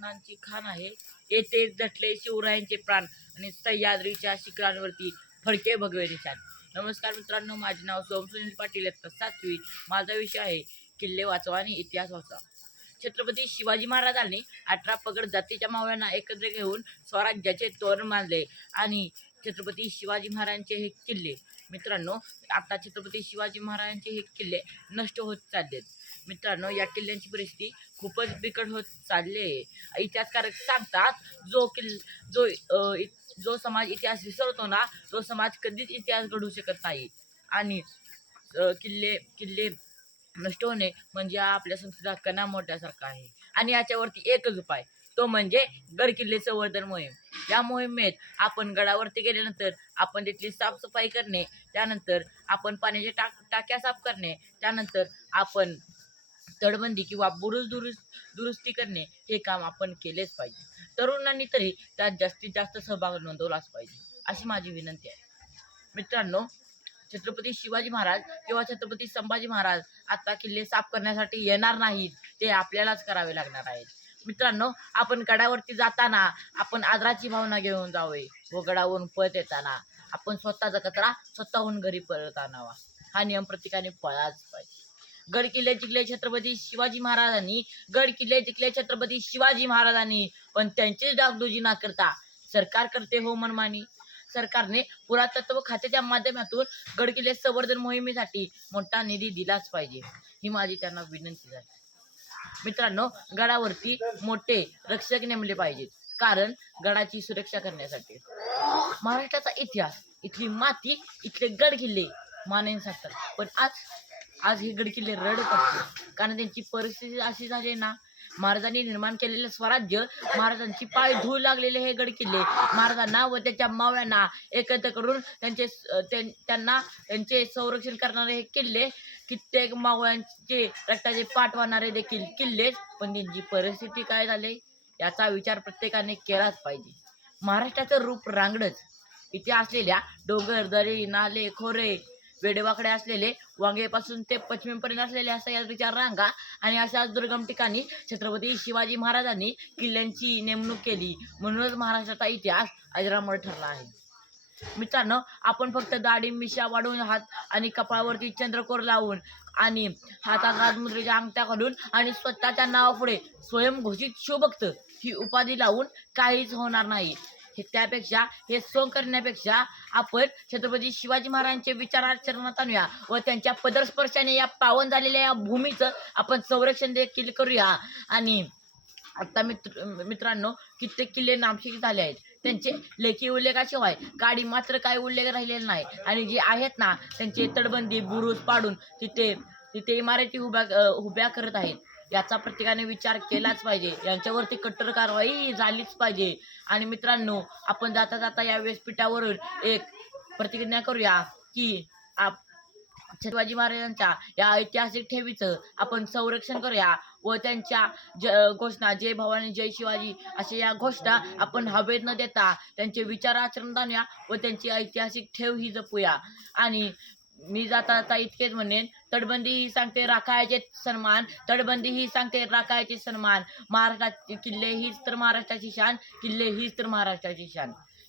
रत्नांची खाण आहे. येथे दटले शिवरायांचे प्राण आणि सह्याद्रीच्या शिखरांवरती फडके भगवे निशाण. नमस्कार मित्रांनो, माझे नाव सोमसुनील पाटील आहे. 7वी. माझा विषय आहे किल्ले वाचवा आणि इतिहास वाचवा. छत्रपती शिवाजी महाराजांनी 18 पगड जातीच्या मावळ्यांना एकत्र घेऊन स्वराज्याचे तोरण मानले आणि छत्रपती शिवाजी महाराजांचे हे किल्ले मित्रांनो, आता छत्रपती शिवाजी महाराजांचे हे किल्ले नष्ट होत चाललेत. मित्रांनो, या किल्ल्यांची परिस्थिती खूपच बिकट होत चालली आहे. इतिहासकारक सांगतात, जो समाज इतिहास विसरतो ना, तो समाज कधीच इतिहास घडवू शकत नाही. आणि किल्ले नष्ट होणे म्हणजे आपल्या संस्कृतीचा कणा मोठ्यासारखा आहे. आणि याच्यावरती एकच उपाय, तो म्हणजे गड किल्ले संवर्धन मोहीम. या मोहिमेत आपण गडावरती गेल्यानंतर आपण तिथली साफसफाई करणे, त्यानंतर आपण पाण्याच्या टाक्या साफ करणे, त्यानंतर आपण तटबंदी किंवा बुरुज दुरुस्ती करणे, हे काम आपण केलेच पाहिजे. तरुणांनी तरी त्यात जास्तीत जास्त सहभाग नोंदवलाच पाहिजे, अशी माझी विनंती आहे. मित्रांनो, छत्रपती शिवाजी महाराज किंवा छत्रपती संभाजी महाराज आता किल्ले साफ करण्यासाठी येणार नाहीत, ते आपल्यालाच करावे लागणार आहेत. मित्रांनो, आपण गडावरती जाताना आपण आदराची भावना घेऊन जावे व गडावरून परत येताना आपण स्वतःचा कचरा स्वतःहून घरी परत आणावा. हा नियम प्रत्येकाने पाळाच पाहिजे. गड किल्ले जिंकले छत्रपती शिवाजी महाराजांनी, पण त्यांची डागडुजी न करता सरकार करते हो मनमानी. सरकारने पुरातत्व खात्याच्या माध्यमातून गड किल्ले संवर्धन मोहिमेसाठी मोठा निधी दिलाच पाहिजे, ही माझी त्यांना विनंती आहे. मित्रांनो, गडावरती मोठे रक्षक नेमले पाहिजेत, कारण गडाची सुरक्षा करण्यासाठी. महाराष्ट्राचा इतिहास, इथली माती, इथले गड किल्ले मानेन सांगतात, पण आज हे गड किल्ले रडत असतात, कारण त्यांची परिस्थिती अशी झाली ना. महाराजांनी निर्माण केलेले स्वराज्य, महाराजांची पाय धुवू लागलेले हे गड किल्ले, महाराजांना व त्याच्या मावळ्यांना एकत्र करून त्यांचे संरक्षण करणारे हे किल्ले, कित्येक मावळ्यांचे रक्ताचे पाठ वाहणारे देखील किल्लेच, पण त्यांची परिस्थिती काय झाली याचा विचार प्रत्येकाने केलाच पाहिजे. महाराष्ट्राचं रूप रांगडच, इथे असलेल्या डोंगर, दरी, नाले, खोरे, वेडेवाकडे असलेले, वांगेपासून ते पश्चिमेपर्यंत असलेल्या सह्याद्रीच्या रांगा आणि अशाच दुर्गम ठिकाणी छत्रपती शिवाजी महाराजांनी किल्ल्यांची नेमणूक केली, म्हणूनच महाराष्ट्राचा इतिहास अजरामर ठरला आहे. मित्रांनो, आपण फक्त दाढी मिशा वाढवून, हात आणि कपाळावरती चंद्रकोर लावून आणि हातात राजमुद्रेच्या अंगठ्या घालून आणि स्वतःच्या नावापुढे स्वयंघोषित शिवभक्त ही उपाधी लावून काहीच होणार नाही. त्यापेक्षा हे सोंग करण्यापेक्षा आपण छत्रपती शिवाजी महाराजांचे विचार आचरणात आणूया व त्यांच्या पदस्पर्शाने या पावन झालेल्या या भूमीचं आपण संरक्षण देखील करूया. आणि आता मित्रांनो, कित्येक किल्ले नामशेष झाले आहेत, त्यांचे लेखी उल्लेखाशिवाय काडी मात्र काही उल्लेख राहिलेला नाही. आणि जे आहेत ना, त्यांचे तटबंदी बुरुज पाडून तिथे इमारती उभ्या करत आहेत. याचा प्रत्येकाने विचार केलाच पाहिजे, यांच्यावरती कठोर कारवाई झालीच पाहिजे. आणि मित्रांनो, आपण जाता जाता या व्यासपीठावरून एक प्रतिज्ञा करूया की शिवाजी महाराजांच्या या ऐतिहासिक ठेवीचं आपण संरक्षण करूया व त्यांच्या घोषणा, जय भवानी जय शिवाजी, अशा या घोषणा आपण हवेत न देता त्यांचे विचार आचरणात आणूया व त्यांची ऐतिहासिक ठेव ही जपूया. आणि मी जाता इतकेच म्हणेन, तटबंदी ही सांगते राखायचे सन्मान, महाराष्ट्राचे किल्ले हीच तर महाराष्ट्राची शान,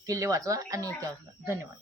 किल्ले वाचवा आणि इतिहास. धन्यवाद.